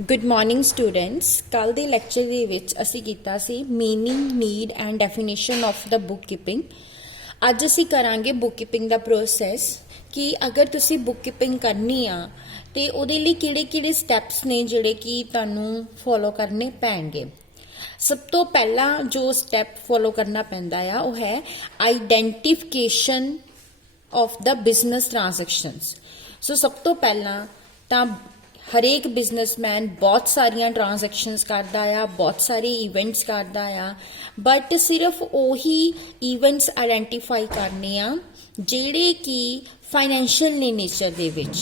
Good morning students. ਕੱਲ ਦੇ lecture ਦੇ ਵਿੱਚ ਅਸੀਂ ਕੀਤਾ ਸੀ meaning, need and definition of the bookkeeping. ਅੱਜ ਅਸੀਂ ਕਰਾਂਗੇ ਬੁੱਕ ਕੀਪਿੰਗ ਦਾ ਪ੍ਰੋਸੈਸ ਕਿ ਅਗਰ ਤੁਸੀਂ ਬੁੱਕ ਕੀਪਿੰਗ ਕਰਨੀ ਆ ਤੇ ਉਹਦੇ ਲਈ ਕਿਹੜੇ ਸਟੈਪਸ ਨੇ ਜਿਹੜੇ ਕਿ ਤੁਹਾਨੂੰ ਫੋਲੋ ਕਰਨੇ ਪੈਣਗੇ। ਸਭ ਤੋਂ ਪਹਿਲਾ ਜੋ ਸਟੈਪ ਫੋਲੋ ਕਰਨਾ ਪੈਂਦਾ ਆ ਉਹ ਹੈ identification of the business transactions. So ਸਭ ਤੋਂ ਪਹਿਲਾਂ ਤਾਂ ਹਰੇਕ ਬਿਜ਼ਨਸਮੈਨ ਬਹੁਤ ਸਾਰੀਆਂ ਟ੍ਰਾਂਜੈਕਸ਼ਨਸ ਕਰਦਾ ਆ, ਬਹੁਤ ਸਾਰੇ ਇਵੈਂਟਸ ਕਰਦਾ ਆ, ਬਟ ਸਿਰਫ ਉਹੀ ਇਵੈਂਟਸ ਆਇਡੈਂਟੀਫਾਈ ਕਰਨੇ ਆ ਜਿਹੜੇ ਕਿ ਫਾਈਨੈਂਸ਼ੀਅਲ ਨੇ ਨੇਚਰ ਦੇ ਵਿੱਚ,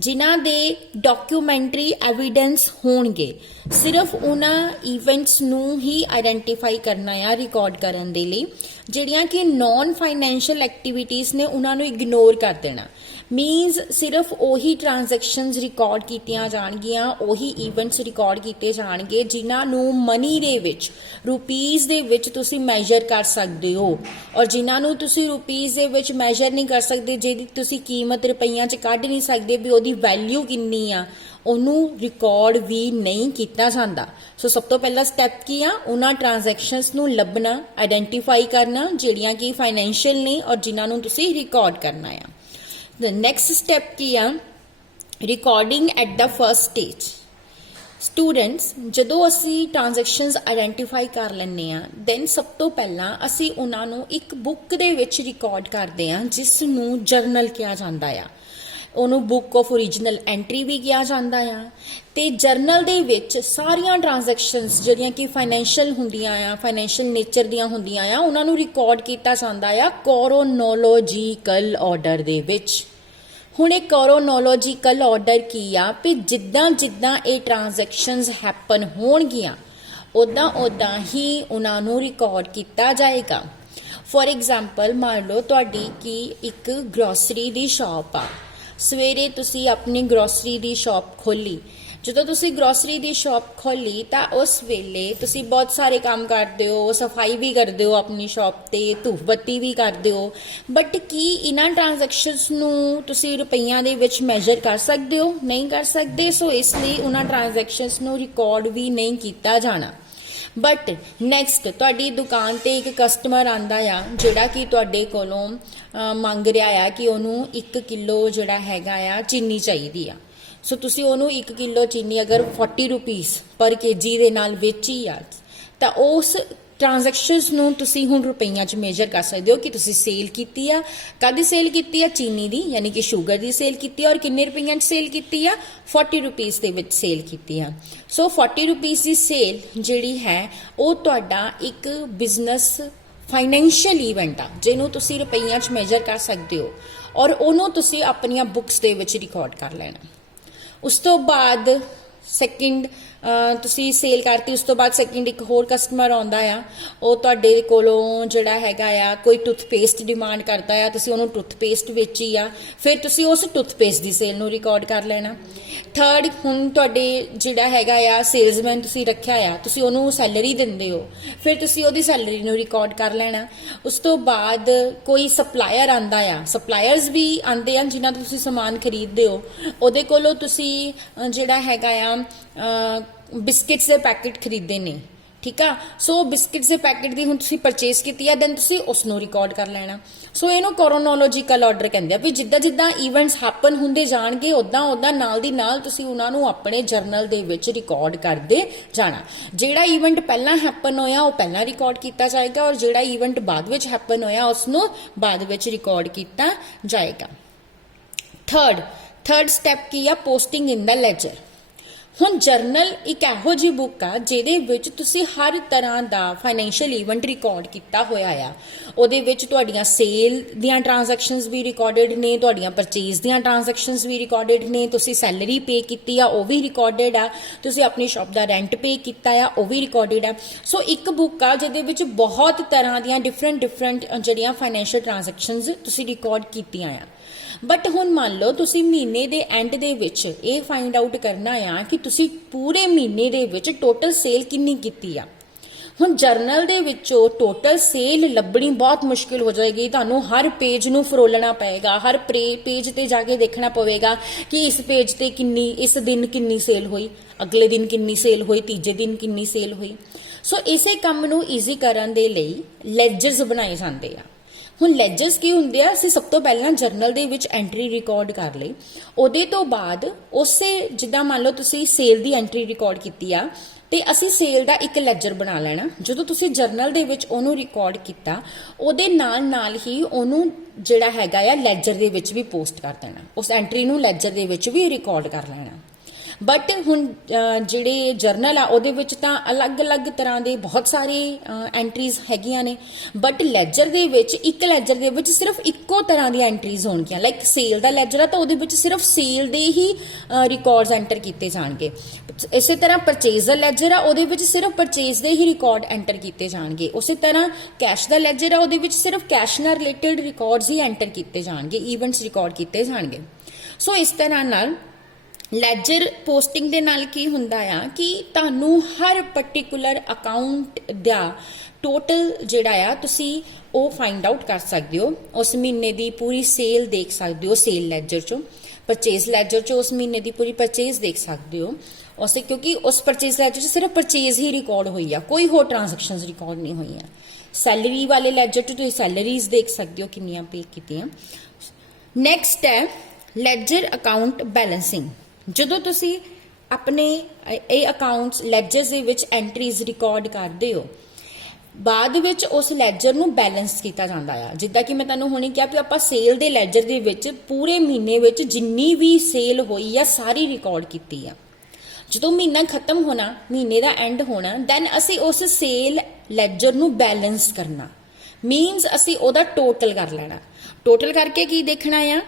ਜਿਨ੍ਹਾਂ ਦੇ ਡਾਕੂਮੈਂਟਰੀ ਐਵੀਡੈਂਸ ਹੋਣਗੇ। ਸਿਰਫ ਉਹਨਾਂ ਇਵੈਂਟਸ ਨੂੰ ਹੀ ਆਇਡੈਂਟੀਫਾਈ ਕਰਨਾ ਆ ਰਿਕਾਰਡ ਕਰਨ ਦੇ ਲਈ। ਜਿਹੜੀਆਂ ਕਿ ਨੌਨ ਫਾਈਨੈਂਸ਼ੀਅਲ ਐਕਟੀਵਿਟੀਜ਼ ਨੇ ਉਹਨਾਂ ਨੂੰ ਇਗਨੋਰ ਕਰ ਦੇਣਾ। ਮੀਨਸ ਸਿਰਫ ਉਹੀ ਟ੍ਰਾਂਜੈਕਸ਼ਨਸ ਰਿਕਾਰਡ ਕੀਤੀਆਂ ਜਾਣਗੀਆਂ, ਉਹੀ ਇਵੈਂਟਸ ਰਿਕਾਰਡ ਕੀਤੇ ਜਾਣਗੇ ਜਿਨ੍ਹਾਂ ਨੂੰ ਮਨੀ ਦੇ ਵਿੱਚ, ਰੁਪੀਜ਼ ਦੇ ਵਿੱਚ ਤੁਸੀਂ ਮੈਜਰ ਕਰ ਸਕਦੇ ਹੋ। ਔਰ ਜਿਨ੍ਹਾਂ ਨੂੰ ਤੁਸੀਂ ਰੁਪੀਜ਼ ਦੇ ਵਿੱਚ ਮੈਜਰ ਨਹੀਂ ਕਰ ਸਕਦੇ, ਜਿਹਦੀ ਤੁਸੀਂ ਕੀਮਤ ਰੁਪਈਆਂ 'ਚ ਕੱਢ ਨਹੀਂ ਸਕਦੇ ਵੀ ਉਹਦੀ ਵੈਲਿਊ ਕਿੰਨੀ ਆ, ਉਹਨੂੰ ਰਿਕਾਰਡ ਵੀ ਨਹੀਂ ਕੀਤਾ ਜਾਂਦਾ। ਸੋ ਸਭ ਤੋਂ ਪਹਿਲਾ ਸਟੈਪ ਕੀ ਆ? ਉਹਨਾਂ ਟ੍ਰਾਂਜੈਕਸ਼ਨਸ ਨੂੰ ਲੱਭਣਾ, ਆਇਡੈਂਟੀਫਾਈ ਕਰਨਾ ਜਿਹੜੀਆਂ ਕਿ ਫਾਈਨੈਂਸ਼ੀਅਲ ਨੇ ਔਰ ਜਿਨ੍ਹਾਂ ਨੂੰ ਤੁਸੀਂ ਰਿਕਾਰਡ ਕਰਨਾ ਆ। The next step ਕੀ ਆ? Recording at the first stage. Students, ਜਦੋਂ ਅਸੀਂ ਟ੍ਰਾਂਜੈਕਸ਼ਨਸ ਆਇਡੈਂਟੀਫਾਈ ਕਰ ਲੈਂਦੇ ਆ, ਦੈਨ ਸਭ ਤੋਂ ਪਹਿਲਾਂ ਅਸੀਂ ਉਹਨਾਂ ਨੂੰ ਇੱਕ ਬੁੱਕ ਦੇ ਵਿੱਚ ਰਿਕਾਰਡ ਕਰਦੇ ਆ ਜਿਸ ਨੂੰ ਜਰਨਲ ਕਿਹਾ ਜਾਂਦਾ ਆ। ਉਹਨੂੰ ਬੁੱਕ ਆਫ ਓਰੀਜਨਲ ਐਂਟਰੀ ਵੀ ਕਿਹਾ ਜਾਂਦਾ ਆ। ਤੇ ਜਰਨਲ ਦੇ ਵਿੱਚ ਸਾਰੀਆਂ ਟ੍ਰਾਂਜੈਕਸ਼ਨਸ ਜਿਹੜੀਆਂ ਕਿ ਫਾਈਨੈਂਸ਼ੀਅਲ ਹੁੰਦੀਆਂ ਆ, ਫਾਈਨੈਂਸ਼ੀਅਲ ਨੇਚਰ ਦੀਆਂ ਹੁੰਦੀਆਂ ਆ, ਉਹਨਾਂ ਨੂੰ ਰਿਕਾਰਡ ਕੀਤਾ ਜਾਂਦਾ ਆ ਕਰੋਨੋਲੋਜੀਕਲ ਆਰਡਰ ਦੇ ਵਿੱਚ। ਹੁਣ ਇਹ ਕਰੋਨੋਲੋਜੀਕਲ ਆਰਡਰ ਕੀ ਆ? ਵੀ ਜਿੱਦਾਂ ਜਿੱਦਾਂ ਇਹ ਟ੍ਰਾਂਜੈਕਸ਼ਨਸ ਹੈਪਨ ਹੋਣਗੀਆਂ ਉਦਾਂ ਹੀ ਉਹਨਾਂ ਨੂੰ ਰਿਕਾਰਡ ਕੀਤਾ ਜਾਏਗਾ। ਫੋਰ ਐਗਜ਼ਾਮਪਲ, ਮੰਨ ਲਓ ਤੁਹਾਡੀ ਕਿ ਇੱਕ ਗਰੋਸਰੀ ਦੀ ਸ਼ਾਪ ਆ। ਸਵੇਰੇ ਤੁਸੀਂ ਆਪਣੀ ਗਰੋਸਰੀ ਦੀ ਸ਼ਾਪ ਖੋਲੀ। ਜਦੋਂ ਤੁਸੀਂ ਗਰੋਸਰੀ ਦੀ ਸ਼ਾਪ ਖੋਲੀ ਤਾਂ ਉਸ ਵੇਲੇ ਤੁਸੀਂ ਬਹੁਤ ਸਾਰੇ ਕੰਮ ਕਰਦੇ ਹੋ, ਸਫਾਈ ਵੀ ਕਰਦੇ ਹੋ ਆਪਣੀ ਸ਼ਾਪ ਤੇ, ਧੂਫ ਬੱਤੀ ਵੀ ਕਰਦੇ ਹੋ, ਬਟ ਕੀ ਇਹਨਾਂ ਟ੍ਰਾਂਜੈਕਸ਼ਨਸ ਨੂੰ ਤੁਸੀਂ ਰੁਪਈਆਂ ਦੇ ਵਿੱਚ ਮੈਜਰ ਕਰ ਸਕਦੇ ਹੋ? ਨਹੀਂ ਕਰ ਸਕਦੇ। ਸੋ ਇਸ ਲਈ ਉਹਨਾਂ ਟ੍ਰਾਂਜੈਕਸ਼ਨਸ ਨੂੰ ਰਿਕਾਰਡ ਵੀ ਨਹੀਂ ਕੀਤਾ ਜਾਣਾ। ਬਟ ਨੈਕਸਟ, ਤੁਹਾਡੀ ਦੁਕਾਨ ਤੇ ਇੱਕ ਕਸਟਮਰ ਆਂਦਾ ਆ ਜਿਹੜਾ ਕਿ ਤੁਹਾਡੇ ਕੋਲੋਂ ਮੰਗ ਰਿਹਾ ਆ ਕਿ ਉਹਨੂੰ 1 ਕਿਲੋ ਜਿਹੜਾ ਹੈਗਾ ਆ ਚੀਨੀ ਚਾਹੀਦੀ ਆ। ਸੋ ਤੁਸੀਂ ਉਹਨੂੰ 1 ਕਿਲੋ ਚੀਨੀ ਅਗਰ 40 ਰੁਪੀਸ ਪਰ ਕੇਜੀ ਦੇ ਨਾਲ ਵੇਚੀ ਆ ਤਾਂ ਉਸ ਟ੍ਰਾਂਜੈਕਸ਼ਨਸ ਨੂੰ ਤੁਸੀਂ ਹੁਣ ਰੁਪਈਆਂ 'ਚ ਮੇਜਰ ਕਰ ਸਕਦੇ ਹੋ ਕਿ ਤੁਸੀਂ ਸੇਲ ਕੀਤੀ ਆ। ਕਾਹਦੀ ਸੇਲ ਕੀਤੀ ਆ? ਚੀਨੀ ਦੀ, ਯਾਨੀ ਕਿ ਸ਼ੂਗਰ ਦੀ ਸੇਲ ਕੀਤੀ ਆ। ਔਰ ਕਿੰਨੇ ਰੁਪਈਆਂ 'ਚ ਸੇਲ ਕੀਤੀ ਆ? 40 ਰੁਪੀਸ ਦੇ ਵਿੱਚ ਸੇਲ ਕੀਤੀ ਆ। ਸੋ 40 ਰੁਪੀਸ ਦੀ ਸੇਲ ਜਿਹੜੀ ਹੈ ਉਹ ਤੁਹਾਡਾ ਇੱਕ ਬਿਜ਼ਨਸ ਫਾਈਨੈਂਸ਼ੀਅਲ ਇਵੈਂਟ ਆ ਜਿਹਨੂੰ ਤੁਸੀਂ ਰੁਪਈਆਂ 'ਚ ਮੇਜਰ ਕਰ ਸਕਦੇ ਹੋ ਔਰ ਉਹਨੂੰ ਤੁਸੀਂ ਆਪਣੀਆਂ ਬੁੱਕਸ ਦੇ ਵਿੱਚ ਰਿਕਾਰਡ ਕਰ ਲੈਣਾ। ਉਸ ਤੋਂ ਬਾਅਦ ਸੈਕਿੰਡ ਤੁਸੀਂ ਸੇਲ ਕਰਤੀ, ਉਸ ਤੋਂ ਬਾਅਦ ਸੈਕਿੰਡ ਇੱਕ ਹੋਰ ਕਸਟਮਰ ਆਉਂਦਾ ਆ, ਉਹ ਤੁਹਾਡੇ ਕੋਲੋਂ ਜਿਹੜਾ ਹੈਗਾ ਆ ਕੋਈ ਟੁੱਥਪੇਸਟ ਡਿਮਾਂਡ ਕਰਦਾ ਆ, ਤੁਸੀਂ ਉਹਨੂੰ ਟੁੱਥਪੇਸਟ ਵੇਚੀ ਆ, ਫਿਰ ਤੁਸੀਂ ਉਸ ਟੁੱਥਪੇਸਟ ਦੀ ਸੇਲ ਨੂੰ ਰਿਕਾਰਡ ਕਰ ਲੈਣਾ। ਥਰਡ, ਹੁਣ ਤੁਹਾਡੇ ਜਿਹੜਾ ਹੈਗਾ ਆ ਸੇਲਜ਼ਮੈਨ ਤੁਸੀਂ ਰੱਖਿਆ ਆ, ਤੁਸੀਂ ਉਹਨੂੰ ਸੈਲਰੀ ਦਿੰਦੇ ਹੋ, ਫਿਰ ਤੁਸੀਂ ਉਹਦੀ ਸੈਲਰੀ ਨੂੰ ਰਿਕਾਰਡ ਕਰ ਲੈਣਾ। ਉਸ ਤੋਂ ਬਾਅਦ ਕੋਈ ਸਪਲਾਇਰ ਆਂਦਾ ਆ, ਸਪਲਾਇਰਸ ਵੀ ਆਂਦੇ ਆ ਜਿਨ੍ਹਾਂ ਤੋਂ ਤੁਸੀਂ ਸਮਾਨ ਖਰੀਦਦੇ ਹੋ, ਉਹਦੇ ਕੋਲੋਂ ਤੁਸੀਂ ਜਿਹੜਾ ਹੈਗਾ ਆ ਬਿਸਕਿਟਸ ਦੇ ਪੈਕਟ ਖਰੀਦੇ ਨੇ, ਠੀਕ ਆ। ਸੋ ਬਿਸਕਿਟਸ ਦੇ ਪੈਕਟ ਦੀ ਹੁਣ ਤੁਸੀਂ ਪਰਚੇਸ ਕੀਤੀ ਆ, ਦੈਨ ਤੁਸੀਂ ਉਸ ਨੂੰ ਰਿਕਾਰਡ ਕਰ ਲੈਣਾ। ਸੋ ਇਹਨੂੰ ਕਰੋਨੋਲੋਜੀਕਲ ਆਰਡਰ ਕਹਿੰਦੇ ਆ ਵੀ ਜਿੱਦਾਂ ਜਿੱਦਾਂ ਇਵੈਂਟਸ ਹੈਪਨ ਹੁੰਦੇ ਜਾਣਗੇ ਉਦਾਂ ਨਾਲ ਦੀ ਨਾਲ ਤੁਸੀਂ ਉਹਨਾਂ ਨੂੰ ਆਪਣੇ ਜਰਨਲ ਦੇ ਵਿੱਚ ਰਿਕਾਰਡ ਕਰਦੇ ਜਾਣਾ। ਜਿਹੜਾ ਇਵੈਂਟ ਪਹਿਲਾਂ ਹੈਪਨ ਹੋਇਆ ਉਹ ਪਹਿਲਾਂ ਰਿਕਾਰਡ ਕੀਤਾ ਜਾਏਗਾ ਔਰ ਜਿਹੜਾ ਇਵੈਂਟ ਬਾਅਦ ਵਿੱਚ ਹੈਪਨ ਹੋਇਆ ਉਸ ਨੂੰ ਬਾਅਦ ਵਿੱਚ ਰਿਕਾਰਡ ਕੀਤਾ ਜਾਏਗਾ। ਥਰਡ ਸਟੈਪ ਕੀ ਆ? ਪੋਸਟਿੰਗ ਇਨ ਦਾ ਲੈਜਰ। ਹੁਣ ਜਰਨਲ ਇੱਕ ਇਹੋ ਜਿਹੀ ਬੁੱਕ ਆ ਜਿਹਦੇ ਵਿੱਚ ਤੁਸੀਂ ਹਰ ਤਰ੍ਹਾਂ ਦਾ ਫਾਈਨੈਂਸ਼ੀਅਲ ਇਵੈਂਟ ਰਿਕਾਰਡ ਕੀਤਾ ਹੋਇਆ ਆ। ਉਹਦੇ ਵਿੱਚ ਤੁਹਾਡੀਆਂ ਸੇਲ ਦੀਆਂ ਟ੍ਰਾਂਜੈਕਸ਼ਨਸ ਵੀ ਰਿਕਾਰਡਡ ਨੇ, ਤੁਹਾਡੀਆਂ ਪਰਚੇਜ਼ ਦੀਆਂ ਟ੍ਰਾਂਜੈਕਸ਼ਨਸ ਵੀ ਰਿਕਾਰਡਡ ਨੇ, ਤੁਸੀਂ ਸੈਲਰੀ ਪੇ ਕੀਤੀ ਆ ਉਹ ਵੀ ਰਿਕਾਰਡਡ ਆ, ਤੁਸੀਂ ਆਪਣੀ ਸ਼ਾਪ ਦਾ ਰੈਂਟ ਪੇ ਕੀਤਾ ਆ ਉਹ ਵੀ ਰਿਕਾਰਡਡ ਆ। ਸੋ ਇੱਕ ਬੁੱਕ ਆ ਜਿਹਦੇ ਵਿੱਚ ਬਹੁਤ ਤਰ੍ਹਾਂ ਦੀਆਂ ਡਿਫਰੈਂਟ ਜਿਹੜੀਆਂ ਫਾਈਨੈਂਸ਼ੀਅਲ ਟ੍ਰਾਂਜੈਕਸ਼ਨਸ ਤੁਸੀਂ ਰਿਕਾਰਡ ਕੀਤੀਆਂ ਆ। ਬਟ ਹੁਣ ਮੰਨ ਲਓ ਤੁਸੀਂ ਮਹੀਨੇ ਦੇ ਐਂਡ ਦੇ ਵਿੱਚ ਇਹ ਫਾਈਂਡ ਆਊਟ ਕਰਨਾ ਆ ਕਿ ਤੁਸੀਂ ਪੂਰੇ ਮਹੀਨੇ ਦੇ ਵਿੱਚ ਟੋਟਲ ਸੇਲ ਕਿੰਨੀ ਕੀਤੀ ਆ। ਹੁਣ ਜਰਨਲ ਦੇ ਵਿੱਚੋਂ ਟੋਟਲ ਸੇਲ ਲੱਭਣੀ ਬਹੁਤ ਮੁਸ਼ਕਿਲ ਹੋ ਜਾਏਗੀ। ਤੁਹਾਨੂੰ ਹਰ ਪੇਜ ਨੂੰ ਫਰੋਲਣਾ ਪਏਗਾ, ਹਰ ਪੇਜ ਤੇ ਜਾ ਕੇ ਦੇਖਣਾ ਪਵੇਗਾ ਕਿ ਇਸ ਪੇਜ ਤੇ ਕਿੰਨੀ, ਇਸ ਦਿਨ ਕਿੰਨੀ ਸੇਲ ਹੋਈ, ਅਗਲੇ ਦਿਨ ਕਿੰਨੀ ਸੇਲ ਹੋਈ, ਤੀਜੇ ਦਿਨ ਕਿੰਨੀ ਸੇਲ ਹੋਈ। ਸੋ ਇਸੇ ਕੰਮ ਨੂੰ ਈਜ਼ੀ ਕਰਨ ਦੇ ਲਈ ਲੈਜਰਸ ਬਣਾਏ ਜਾਂਦੇ ਆ। ਹੁਣ ਲੈਜਰਸ ਕੀ ਹੁੰਦੇ ਆ? ਅਸੀਂ ਸਭ ਤੋਂ ਪਹਿਲਾਂ ਜਰਨਲ ਦੇ ਵਿੱਚ ਐਂਟਰੀ ਰਿਕਾਰਡ ਕਰ ਲਈ, ਉਹਦੇ ਤੋਂ ਬਾਅਦ ਉਸੇ, ਜਿੱਦਾਂ ਮੰਨ ਲਓ ਤੁਸੀਂ ਸੇਲ ਦੀ ਐਂਟਰੀ ਰਿਕਾਰਡ ਕੀਤੀ ਆ, ਤੇ ਅਸੀਂ ਸੇਲ ਦਾ ਇੱਕ ਲੈਜਰ ਬਣਾ ਲੈਣਾ। ਜਦੋਂ ਤੁਸੀਂ ਜਰਨਲ ਦੇ ਵਿੱਚ ਉਹਨੂੰ ਰਿਕਾਰਡ ਕੀਤਾ, ਉਹਦੇ ਨਾਲ ਨਾਲ ਹੀ ਉਹਨੂੰ ਜਿਹੜਾ ਹੈਗਾ ਆ ਲੈਜਰ ਦੇ ਵਿੱਚ ਵੀ ਪੋਸਟ ਕਰ ਦੇਣਾ, ਉਸ ਐਂਟਰੀ ਨੂੰ ਲੈਜਰ ਦੇ ਵਿੱਚ ਵੀ ਰਿਕਾਰਡ ਕਰ ਲੈਣਾ। ਬਟ ਹੁਣ ਜਿਹੜੇ ਜਰਨਲ ਆ ਉਹਦੇ ਵਿੱਚ ਤਾਂ ਅਲੱਗ-ਅਲੱਗ ਤਰ੍ਹਾਂ ਦੇ ਬਹੁਤ ਸਾਰੇ ਐਂਟਰੀਜ਼ ਹੈਗੀਆਂ ਨੇ, ਬਟ ਲੈਜਰ ਦੇ ਵਿੱਚ, ਇੱਕ ਲੈਜਰ ਦੇ ਵਿੱਚ ਸਿਰਫ ਇੱਕੋ ਤਰ੍ਹਾਂ ਦੀਆਂ ਐਂਟਰੀਜ਼ ਹੋਣਗੀਆਂ। ਲਾਈਕ ਸੇਲ ਦਾ ਲੈਜਰ ਆ ਤਾਂ ਉਹਦੇ ਵਿੱਚ ਸਿਰਫ ਸੇਲ ਦੇ ਹੀ ਰਿਕਾਰਡਸ ਐਂਟਰ ਕੀਤੇ ਜਾਣਗੇ। ਇਸੇ ਤਰ੍ਹਾਂ ਪਰਚੇਜ਼ ਦਾ ਲੈਜਰ ਆ, ਉਹਦੇ ਵਿੱਚ ਸਿਰਫ ਪਰਚੇਜ਼ ਦੇ ਹੀ ਰਿਕਾਰਡ ਐਂਟਰ ਕੀਤੇ ਜਾਣਗੇ। ਉਸੇ ਤਰ੍ਹਾਂ ਕੈਸ਼ ਦਾ ਲੈਜਰ ਆ, ਉਹਦੇ ਵਿੱਚ ਸਿਰਫ ਕੈਸ਼ ਨਾਲ ਰਿਲੇਟਡ ਰਿਕਾਰਡਸ ਹੀ ਐਂਟਰ ਕੀਤੇ ਜਾਣਗੇ, ਈਵੈਂਟਸ ਰਿਕਾਰਡ ਕੀਤੇ ਜਾਣਗੇ। ਸੋ ਇਸ ਤਰ੍ਹਾਂ ਨਾਲ ਲੈਜਰ ਪੋਸਟਿੰਗ ਦੇ ਨਾਲ ਕੀ ਹੁੰਦਾ ਆ ਕਿ ਤੁਹਾਨੂੰ ਹਰ ਪਾਰਟਿਕੂਲਰ ਅਕਾਊਂਟ ਦਾ ਟੋਟਲ ਜਿਹੜਾ ਆ ਤੁਸੀਂ ਉਹ ਫਾਈਂਡ ਆਊਟ ਕਰ ਸਕਦੇ ਹੋ। ਉਸ ਮਹੀਨੇ ਦੀ ਪੂਰੀ ਸੇਲ ਦੇਖ ਸਕਦੇ ਹੋ ਸੇਲ ਲੈਜਰ ਚੋਂ, ਪਰਚੇਜ਼ ਲੈਜਰ ਚੋਂ ਉਸ ਮਹੀਨੇ ਦੀ ਪੂਰੀ ਪਰਚੇਜ਼ ਦੇਖ ਸਕਦੇ ਹੋ ਉਸੇ, ਕਿਉਂਕਿ ਉਸ ਪਰਚੇਜ਼ ਲੈਜਰ 'ਚ ਸਿਰਫ ਪਰਚੇਜ਼ ਹੀ ਰਿਕਾਰਡ ਹੋਈ ਆ, ਕੋਈ ਹੋਰ ਟ੍ਰਾਂਜੈਕਸ਼ਨਸ ਰਿਕਾਰਡ ਨਹੀਂ ਹੋਈਆਂ। ਸੈਲਰੀ ਵਾਲੇ ਲੈਜਰ 'ਚ ਤੁਸੀਂ ਸੈਲਰੀਜ਼ ਦੇਖ ਸਕਦੇ ਹੋ ਕਿੰਨੀਆਂ ਪੇ ਕੀਤੀਆਂ। ਨੈਕਸਟ ਹੈ ਲੈਜਰ ਅਕਾਊਂਟ ਬੈਲੈਂਸਿੰਗ। ਜਦੋਂ ਤੁਸੀਂ ਆਪਣੇ ਇਹ ਅਕਾਊਂਟਸ ਲੈਜਰਸ ਦੇ ਵਿੱਚ ਐਂਟਰੀਜ਼ ਰਿਕਾਰਡ ਕਰਦੇ ਹੋ, ਬਾਅਦ ਵਿੱਚ ਉਸ ਲੈਜਰ ਨੂੰ ਬੈਲੈਂਸ ਕੀਤਾ ਜਾਂਦਾ ਆ। ਜਿੱਦਾਂ ਕਿ ਮੈਂ ਤੁਹਾਨੂੰ ਹੁਣੇ ਕਿਹਾ ਕਿ ਆਪਾਂ ਸੇਲ ਦੇ ਲੈਜਰ ਦੇ ਵਿੱਚ ਪੂਰੇ ਮਹੀਨੇ ਵਿੱਚ ਜਿੰਨੀ ਵੀ ਸੇਲ ਹੋਈ ਆ ਸਾਰੀ ਰਿਕਾਰਡ ਕੀਤੀ ਆ। ਜਦੋਂ ਮਹੀਨਾ ਖਤਮ ਹੋਣਾ, ਮਹੀਨੇ ਦਾ ਐਂਡ ਹੋਣਾ, ਦੈਨ ਅਸੀਂ ਉਸ ਸੇਲ ਲੈਜਰ ਨੂੰ ਬੈਲੈਂਸ ਕਰਨਾ, ਮੀਨਸ ਅਸੀਂ ਉਹਦਾ ਟੋਟਲ ਕਰ ਲੈਣਾ। ਟੋਟਲ ਕਰਕੇ ਕੀ ਦੇਖਣਾ ਆ